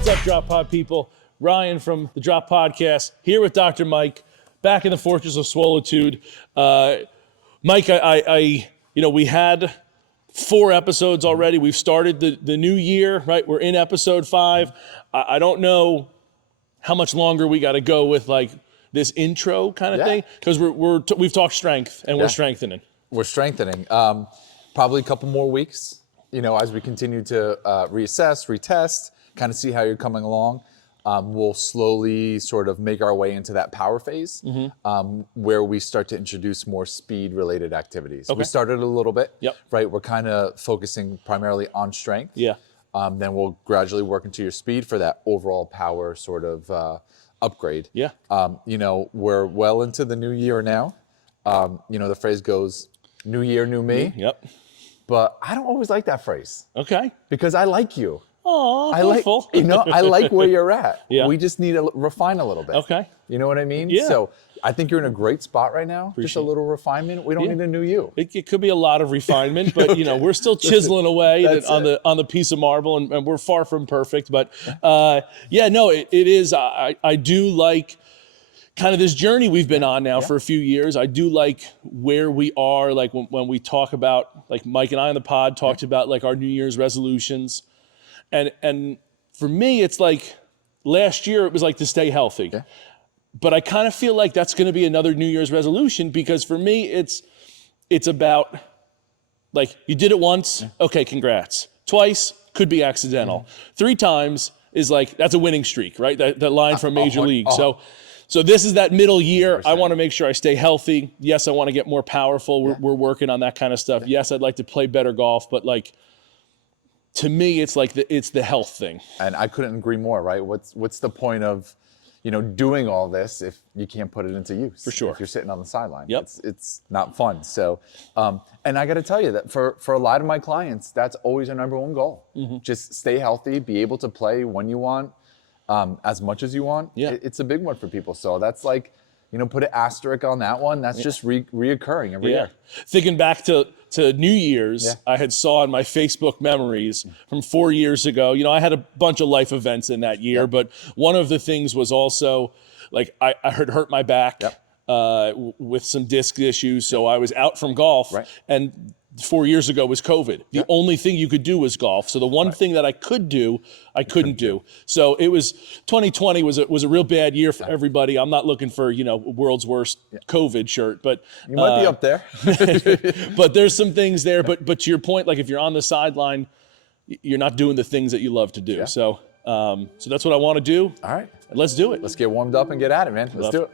What's up, Drop Pod people? Ryan from the Drop Podcast here with Dr. Mike, back in the Fortress of Swolitude. Mike, we had 4 episodes already. We've started the new year, right? We're in episode 5. I don't know how much longer we got to go with like this intro kind of thing, because we've talked strength and we're strengthening. We're strengthening. Probably a couple more weeks, as we continue to reassess, retest, kind of see how you're coming along. We'll slowly sort of make our way into that power phase, where we start to introduce more speed-related activities. Okay. We started a little bit, right? We're kind of focusing primarily on strength. Yeah. Then we'll gradually work into your speed for that overall power sort of upgrade. Yeah. We're well into the new year now. The phrase goes, new year, new me. Yep. But I don't always like that phrase. Okay. Because I like you. Oh, helpful. I like where you're at. Yeah. We just need to refine a little bit. Okay. You know what I mean? Yeah. So I think you're in a great spot right now. Just a little refinement. We don't need a new you. It could be a lot of refinement, but we're still chiseling away on the piece of marble, and we're far from perfect. But it is. I do like kind of this journey we've been on now for a few years. I do like where we are. Like when we talk about, like Mike and I on the pod talked about like our New Year's resolutions. And for me, it's like last year it was like to stay healthy. Yeah. But I kind of feel like that's going to be another New Year's resolution, because for me, it's about like you did it once. Okay, congrats. Twice could be accidental. 3 times is like, that's a winning streak, right? That line from Major League. So this is that middle year. 100%. I want to make sure I stay healthy. Yes, I want to get more powerful. We're working on that kind of stuff. Yes, I'd like to play better golf, but like, to me, it's like it's the health thing. And I couldn't agree more, right? What's the point of, doing all this if you can't put it into use? For sure. If you're sitting on the sideline. Yep. It's not fun. So, and I got to tell you that for a lot of my clients, that's always our number one goal. Mm-hmm. Just stay healthy, be able to play when you want, as much as you want. Yeah. It's a big one for people. So that's like, put an asterisk on that one. That's just reoccurring every year. Thinking back to New Year's, I had saw in my Facebook memories from 4 years ago, I had a bunch of life events in that year, but one of the things was also like I had hurt my back with some disc issues. So I was out from golf, and 4 years ago was COVID. The only thing you could do was golf. So the one thing that I could do, I couldn't do. So it was 2020 was a real bad year for everybody. I'm not looking for, world's worst COVID shirt, but you might be up there. But there's some things there. But to your point, like if you're on the sideline, you're not doing the things that you love to do. Yeah. So that's what I want to do. All right. Let's do it. Let's get warmed up and get at it, man. Let's do it.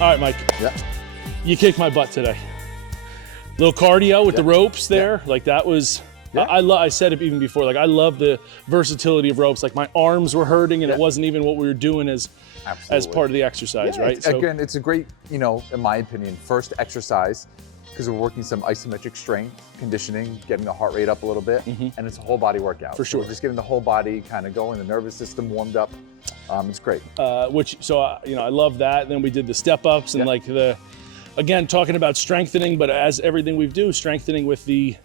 All right, Mike. Yeah. You kicked my butt today. Little cardio with the ropes there. Like that was, I said it even before, like I love the versatility of ropes. Like my arms were hurting and it wasn't even what we were doing as part of the exercise, right? Again, it's a great, in my opinion, first exercise because we're working some isometric strength, conditioning, getting the heart rate up a little bit, and it's a whole body workout. For sure. So we're just getting the whole body kind of going, the nervous system warmed up. It's great. I love that. And then we did the step ups and like again, talking about strengthening, but as everything we do, strengthening with the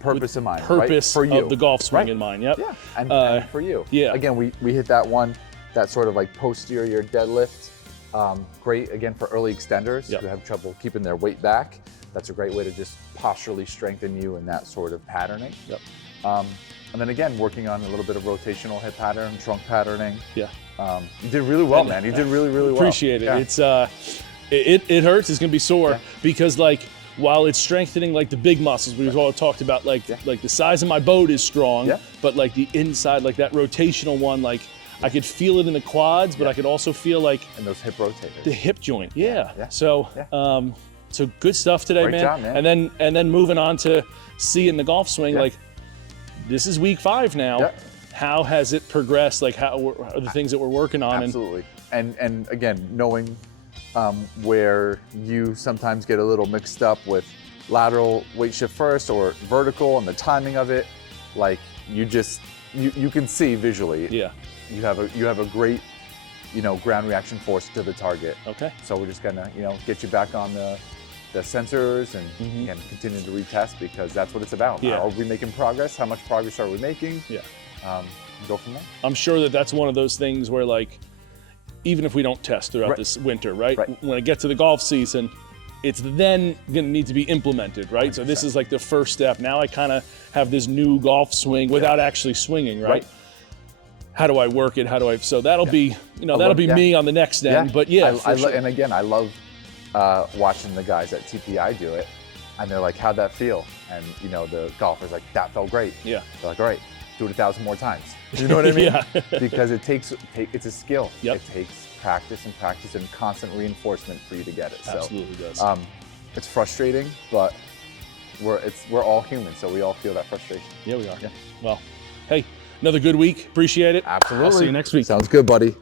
purpose in mind, purpose right? For you. of the golf swing in mind. Yep. Yeah, and for you. Yeah. Again, we hit that one, that sort of like posterior deadlift. Great, again, for early extenders who have trouble keeping their weight back. That's a great way to just posturally strengthen you in that sort of patterning. Yep. And then again, working on a little bit of rotational hip pattern, trunk patterning. Yeah. You did really well, man. You did really, really well. Appreciate it. Yeah. It hurts. It's gonna be sore because like while it's strengthening like the big muscles, we've all talked about like the size of my boat is strong, but like the inside, like that rotational one, like I could feel it in the quads, but I could also feel like and those hip rotators, the hip joint. So so good stuff today, Great man. job, man. And then moving on to seeing the golf swing, like this is week 5 now. How has it progressed? Like how are the things that we're working on? Absolutely. And again, knowing where you sometimes get a little mixed up with lateral weight shift first or vertical and the timing of it, like you can see visually. Yeah. You have a great, ground reaction force to the target. Okay. So we're just gonna, get you back on the sensors and continue to retest because that's what it's about. Yeah. Are we making progress? How much progress are we making? Yeah. Go from there. I'm sure that that's one of those things where like, even if we don't test throughout this winter, right? When I get to the golf season, it's then gonna need to be implemented, right? 100%. So this is like the first step. Now I kind of have this new golf swing without actually swinging, right? How do I work it? So that'll be, that'll be me on the next end. But and again, I love watching the guys at TPI do it, and they're like, "How'd that feel?" And the golfer's like, "That felt great." Yeah. They're like, "All right, do it 1,000 more times." You know what I mean? Because it's a skill. It takes practice and constant reinforcement for you to get it. Absolutely does. It's frustrating, but we're all human, so we all feel that frustration. Yeah, we are. Yeah. Well, hey, another good week. Appreciate it. Absolutely. I'll see you next week. Sounds good, buddy.